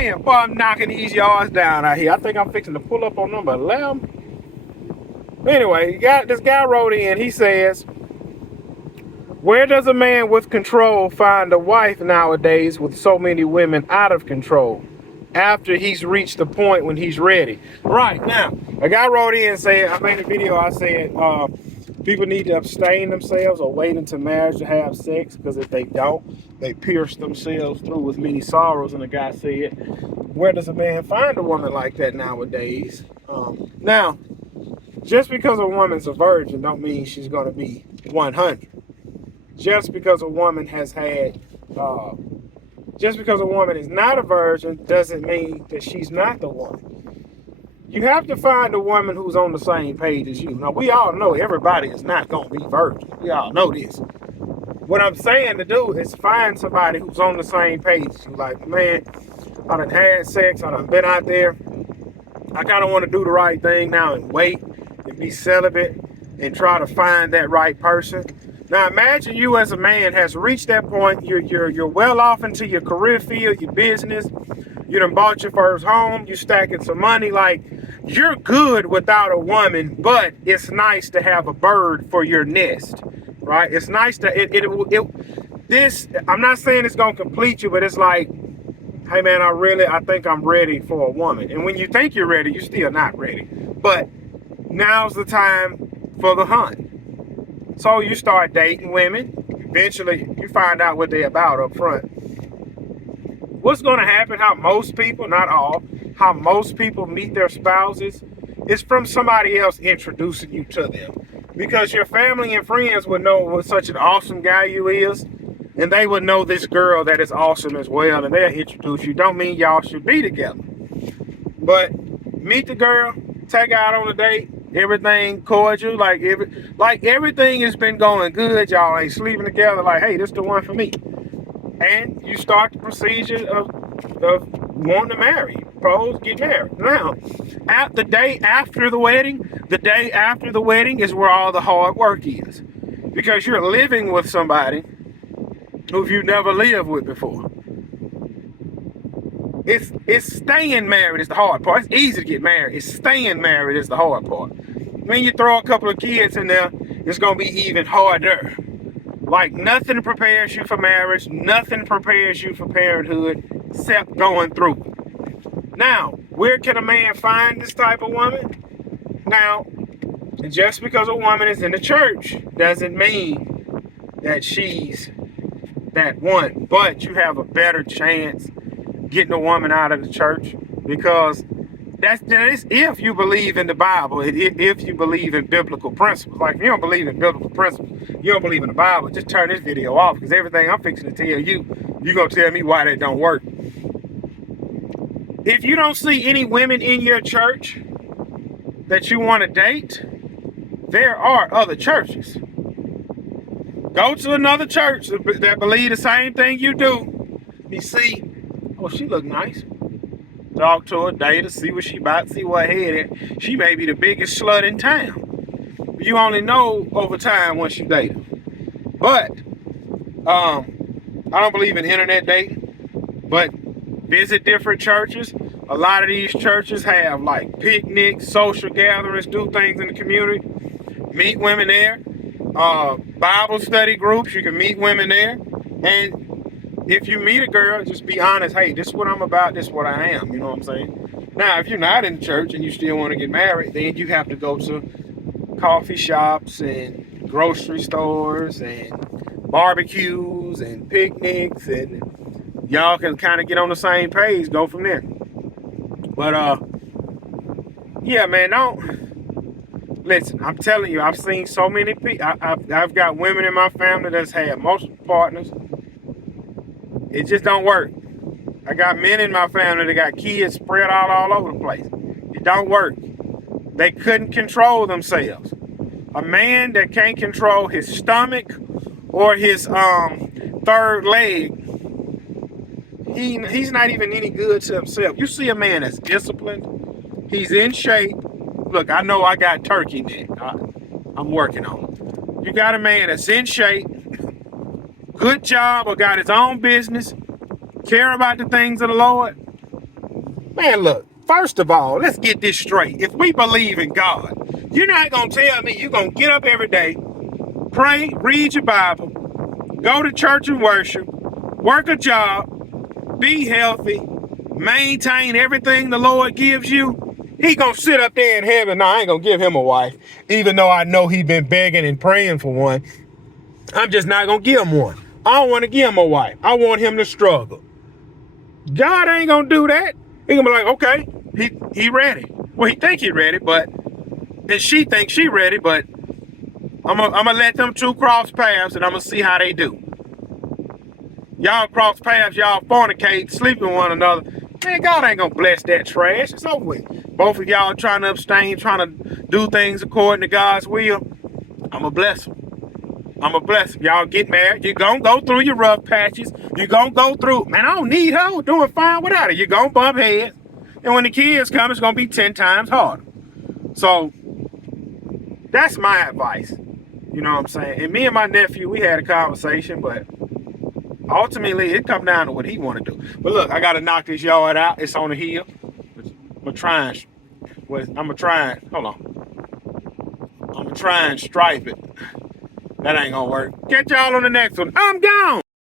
Man, boy, I'm knocking these yards down out here. I think I'm fixing to pull up on number 11. Anyway, this guy wrote in. He says, where does a man with control find a wife nowadays with so many women out of control after he's reached the point when he's ready? Right now, a guy wrote in and said, I made a video, I said, people need to abstain themselves or wait until marriage to have sex, because if they don't, they pierce themselves through with many sorrows. And the guy said, where does a man find a woman like that nowadays? Now, just because a woman's a virgin don't mean she's going to be 100. Just because a woman has had, just because a woman is not a virgin doesn't mean that she's not the one. You have to find a woman who's on the same page as you. Now, we all know everybody is not going to be virgin. We all know this. What I'm saying to do is find somebody who's on the same page as you. Like, man, I done had sex, I done been out there. I kind of want to do the right thing now and wait and be celibate and try to find that right person. Now imagine you as a man has reached that point. You're well off into your career field, your business. You done bought your first home. You stacking some money. Like, you're good without a woman, but it's nice to have a bird for your nest, right? It's nice to this. I'm not saying it's gonna complete you, but it's like, hey man, I think I'm ready for a woman. And when you think you're ready, you're still not ready. But now's the time for the hunt. So you start dating women. Eventually, you find out what they're about up front. What's going to happen, how most people, not all, how most people meet their spouses is from somebody else introducing you to them. Because your family and friends would know what such an awesome guy you is, and they would know this girl that is awesome as well, and they'll introduce you. Don't mean y'all should be together. But meet the girl, take her out on a date, everything cordial, like everything has been going good. Y'all ain't sleeping together. Like, hey, this the one for me. And you start the procedure of wanting to marry, propose, get married. Now, the day after the wedding is where all the hard work is, because you're living with somebody who you've never lived with before. It's staying married is the hard part. It's easy to get married. It's staying married is the hard part. When you throw a couple of kids in there, it's going to be even harder. Like, nothing prepares you for marriage. Nothing prepares you for parenthood except going through it. Now, where can a man find this type of woman? Now, just because a woman is in the church doesn't mean that she's that one. But you have a better chance getting a woman out of the church, because that's if you believe in the Bible, if you believe in biblical principles. Like, if you don't believe in biblical principles, you don't believe in the Bible, just turn this video off, because everything I'm fixing to tell you, you're going to tell me why that don't work. If you don't see any women in your church that you want to date, there are other churches. Go to another church that believe the same thing you do. You see, oh, she look nice. Talk to her, date her, see what she about, see what head at. She may be the biggest slut in town. You only know over time once you date her. But I don't believe in internet dating, but visit different churches. A lot of these churches have like picnics, social gatherings, do things in the community. Meet women there. Bible study groups, you can meet women there. And if you meet a girl, just be honest. Hey, this is what I'm about. This is what I am. You know what I'm saying? Now, if you're not in the church and you still want to get married, then you have to go to coffee shops and grocery stores and barbecues and picnics, and y'all can kind of get on the same page, go from there. But yeah, man, don't listen. I'm telling you, I've seen so many people. I've got women in my family that's had multiple partners. It just don't work. I got men in my family that got kids spread out all over the place. It don't work. They couldn't control themselves. A man that can't control his stomach or his third leg, he's not even any good to himself. You see a man that's disciplined, he's in shape. Look, I know I got turkey neck. I'm working on it. You got a man that's in shape, good job, or got his own business, care about the things of the Lord. Man, look, first of all, let's get this straight. If we believe in God, you're not going to tell me you're going to get up every day, pray, read your Bible, go to church and worship, work a job, be healthy, maintain everything the Lord gives you. He going to sit up there in heaven. No, I ain't going to give him a wife, even though I know he been begging and praying for one. I'm just not going to give him one. I don't want to give him a wife. I want him to struggle. God ain't going to do that. He going to be like, okay, he ready. Well, he think he ready, and she thinks she ready, but I'm gonna let them two cross paths and I'm gonna see how they do. Y'all cross paths, y'all fornicate, sleep with one another. Man, God ain't gonna bless that trash. It's over with. Both of y'all trying to abstain, trying to do things according to God's will. I'm gonna bless them. I'm gonna bless them. Y'all get married. You're gonna go through your rough patches. You're gonna go through, man, I don't need her. I'm doing fine without her. You're gonna bump heads. And when the kids come, it's gonna be 10 times harder. So that's my advice. You know what I'm saying? And me and my nephew, we had a conversation, but ultimately it come down to what he want to do. But look, I got to knock this yard out. It's on the hill. I'm going to try and stripe it. That ain't going to work. Catch y'all on the next one. I'm gone.